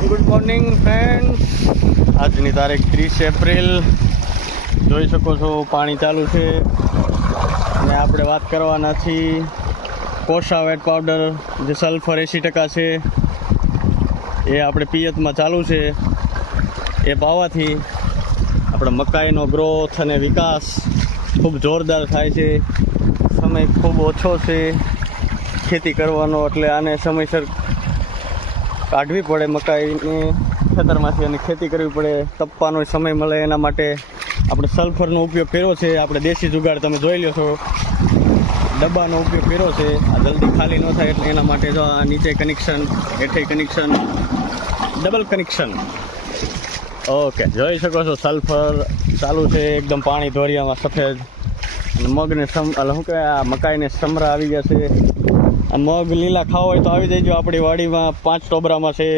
Good morning friends, આજની તારીખ 30 April. જોઈ શકો છો પાણી ચાલુ છે અને આપણે વાત કરવાના છીએ કોષા વેટ પાવડર જે સલ્ફર 80% છે એ આપણે પિયતમાં ચાલુ છે. એ પાવાથી આપણે મકાઈનો ગ્રોથ અને વિકાસ ખૂબ જોરદાર થાય છે. સમય ખૂબ ઓછો છે ખેતી કરવાનો, એટલે આને સમયસર કાઢવી પડે મકાઈની ખેતરમાંથી અને ખેતી કરવી પડે. તપવાનો સમય મળે એના માટે આપણે સલ્ફરનો ઉપયોગ કર્યો છે. આપણે દેશી જુગાડ તમે જોઈ લો છો, ડબ્બાનો ઉપયોગ કર્યો છે. આ જલ્દી ખાલી ન થાય એટલે એના માટે જો આ નીચે કનેક્શન, હેઠે કનેક્શન, ડબલ કનેક્શન. ઓકે, જોઈ શકો છો સલ્ફર ચાલુ છે એકદમ પાણી ધોરિયામાં સફેદ. અને મગને શું કહેવાય, આ મકાઈને સમરા આવી ગયા છે. આ મગ લીલા ખાવા હોય તો આવી જજો, આપણી વાડીમાં 5 ટોબરામાં છે.